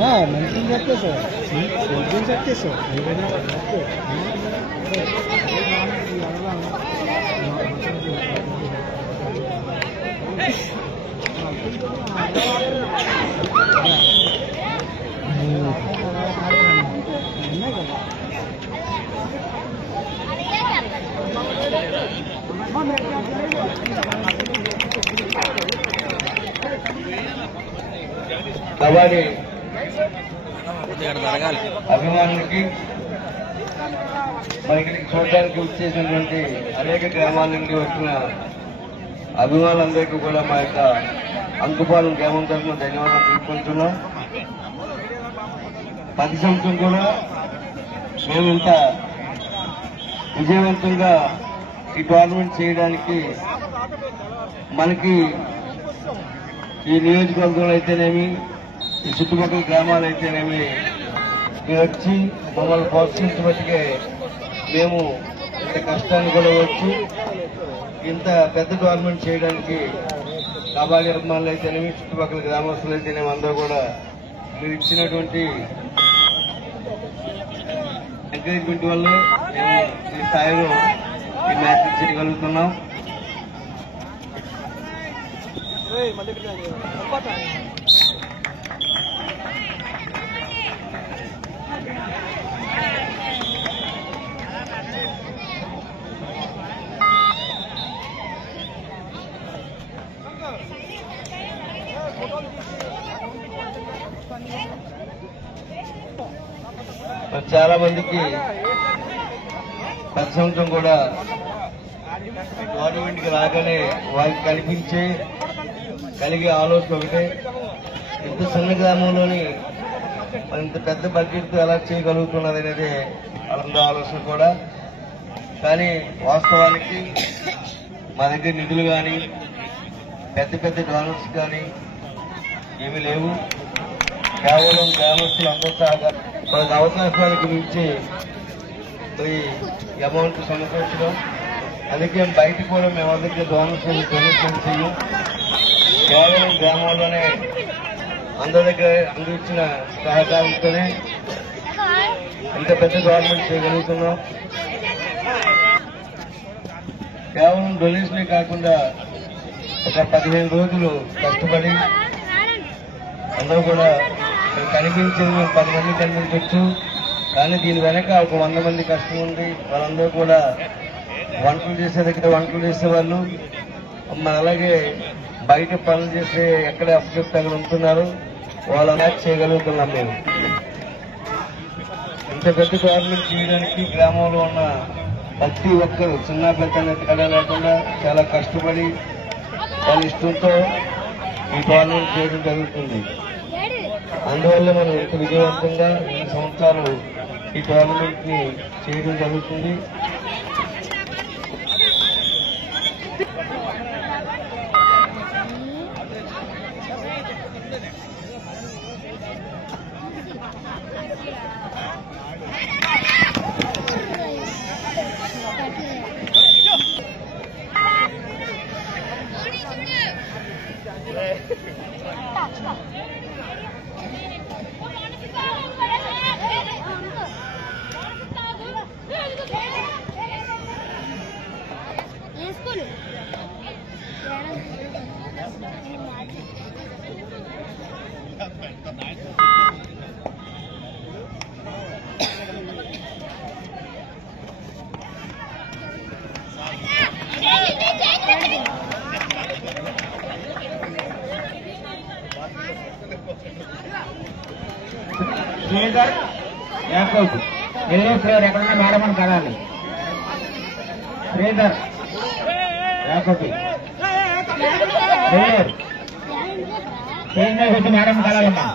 మంచిగా చెప్పేసావు మంచిగా చెప్పేసావు కబడ్డీ అభిమానులకి మనకి చూడడానికి వచ్చేసినటువంటి అనేక గ్రామాల నుండి వచ్చిన అభిమానులందరికీ కూడా మా యొక్క అంకుపాలెం గ్రామం తరఫున ధన్యవాదాలు తెలుపుకుంటున్నాం. ప్రతి సంవత్సరం కూడా మేము ఇంత విజయవంతంగా ఈ టోర్నమెంట్ చేయడానికి మనకి ఈ నియోజకవర్గంలో అయితేనేమి ఈ చుట్టుపక్కల గ్రామాలు అయితేనేమి మీరు వచ్చి మమ్మల్ని ప్రోత్సహించబట్టికే మేము ఇంత కష్టాన్ని కూడా వచ్చి ఇంత పెద్ద టోర్నమెంట్ చేయడానికి కబడ్డీ అభిమానులు అయితేనేమి చుట్టుపక్కల గ్రామస్తులు అయితేనేమి అందరూ కూడా మీరు ఇచ్చినటువంటి ఎంకరేజ్మెంట్ వల్ల మేము ఈ స్థాయిలో ఈ మ్యాచ్ చేయగలుగుతున్నాం. చాలా మందికి ప్రతి సంవత్సరం కూడా గవర్నమెంట్ కి రాగానే వారికి కలిగే ఆలోచన ఒకటే, ఇంత చిన్న గ్రామంలోని ఇంత పెద్ద బడ్జెట్ ఎలా చేయగలుగుతున్నది అనేది వాళ్ళందరూ ఆలోచన కూడా. కానీ వాస్తవానికి మా దగ్గర నిధులు కానీ పెద్ద పెద్ద డోనర్స్ కానీ ఏమీ లేవు. కేవలం గ్రామస్తులు అందరితో మనకు అవకాశానికి మించి ఈ అమౌంట్ సమకూర్చడం. అందుకే బయట కూడా మేము అందరికీ డోనర్స్ డొనేషన్ చేయం. కేవలం గ్రామంలోనే అందరి దగ్గర అందించిన సహకారంతోనే ఇంత పెద్ద గవర్నమెంట్ చేయగలుగుతున్నాం. కేవలం డొనేషనే కాకుండా ఒక 15 రోజులు కష్టపడి అందరూ కూడా కనిపించింది 10 మంది కనిపించవచ్చు, కానీ దీని వెనక ఒక 100 మంది కష్టం ఉంది. వాళ్ళందరూ కూడా వంటలు చేసే దగ్గర వంటలు చేసేవాళ్ళు, మరి అలాగే బయట పనులు చేసే ఎక్కడ అప్పచెప్తే అక్కడ ఉంటున్నారు. వాళ్ళ మ్యాచ్ చేయగలుగుతున్నాం. మేము ఇంత పెద్ద గవర్నమెంట్ చేయడానికి గ్రామంలో ఉన్న ప్రతి ఒక్కరు చిన్న పెద్ద తేడా లేకుండా చాలా కష్టపడి వాళ్ళ ఇష్టంతో ఈ టోర్నమెంట్ చేయడం జరుగుతుంది. అందువల్ల మనం ఇంత విజయవంతంగా 2 సంవత్సరాలు ఈ టోర్నమెంట్ ని చేయడం జరుగుతుంది. శ్రీధర్ యాకోబ్ ఎల్లో ఫ్లేవర్ ఎక్కడున్నా మేడం అని కలాలి. శ్రీధర్ యాకోబ్ శ్రీధర్ వచ్చి మేడం కలాలమ్మా.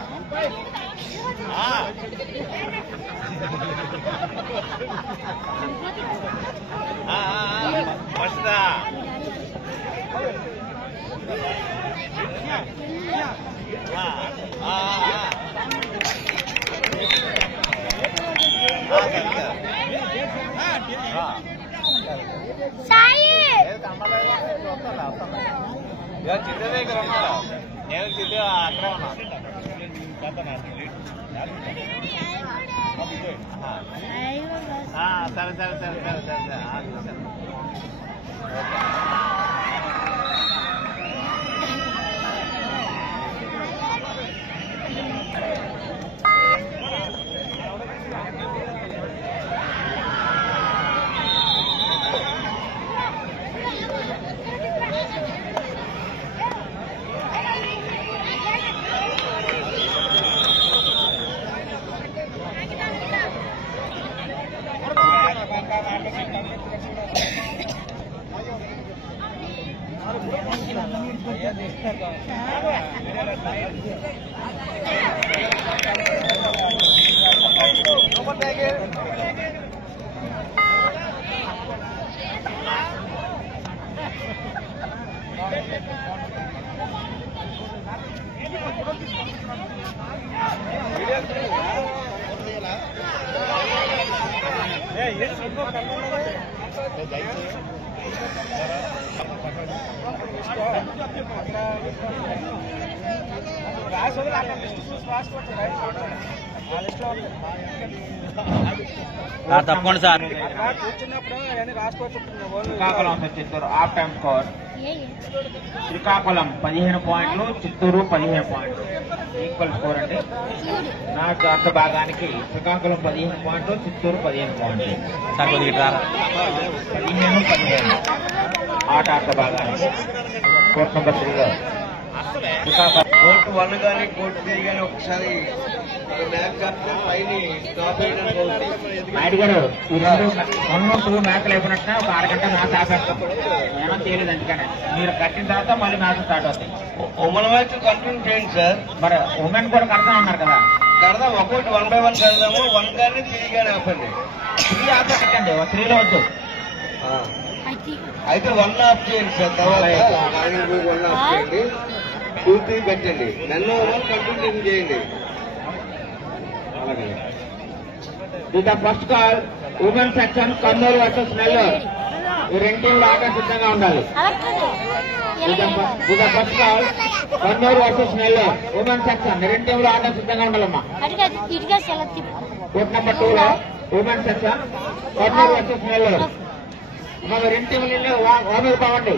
చిన్న దగ్గర ఉన్నాడు, నేను చిన్న అక్కడ ఉన్నా. తప్పకుండా sir Srikakulam Chittoor half time score. Srikakulam 15 పాయింట్లు, చిత్తూరు 15 పాయింట్లు. ఈక్వల్ స్కోర్ అండి. నాకు అర్ధ భాగానికి శ్రీకాకుళం 15 పాయింట్లు, చిత్తూరు 15 పాయింట్లు. సార్ కొద్దిగా 15 ఆట అర్ధ భాగానికి. కోర్టు నెంబర్ 3 లో కోర్టు 1 కానీ కోర్టు 3 కానీ ఒకసారి మ్యాచ్ చెప్తే పైన టాప్ వేయడానికి అవుతుంది. నాయుడు గారు ఈ 1-2 మ్యాచ్లు అయిపోయినట్టు ఒక అరగంట మ్యాచ్ ఆపేస్తాం. ఏమో తెలియదు అందుకనే. మీరు కట్టిన తర్వాత మళ్ళీ మ్యాచ్ స్టార్ట్ అవుతాయి. ఉమెన్ మ్యాచ్ కంటిన్యూ చేయండి సార్. మరి ఉమెన్ కూడా కడతా ఉన్నారు కదా. కడదాం, ఒక్కొక్కటి 1 by 1 కడదాము. 1 కానీ 3 కానీ ఆపండి. 3 ఆపేసండి, 3లో వద్దు. అయితే 1 ఆఫ్ చేయండి సార్. తర్వాత 1 ఆఫ్ చేయండి, 2, 3 పెట్టండి. నన్ను కంటిన్యూ చేయండి. ఇది first call women section Kurnool versus Nellore. ఈ 2 టీంలు ఆట సిద్ధంగా ఉండాలి. ఇది first call Kurnool versus Nellore women section. 2 టీంలు ఆట సిద్ధంగా ఉండాలమ్మా. కోర్ట్ నెంబర్ 2 లో women section Kurnool versus Nellore. 2 టీంలు ఓనర్ బాగుండి.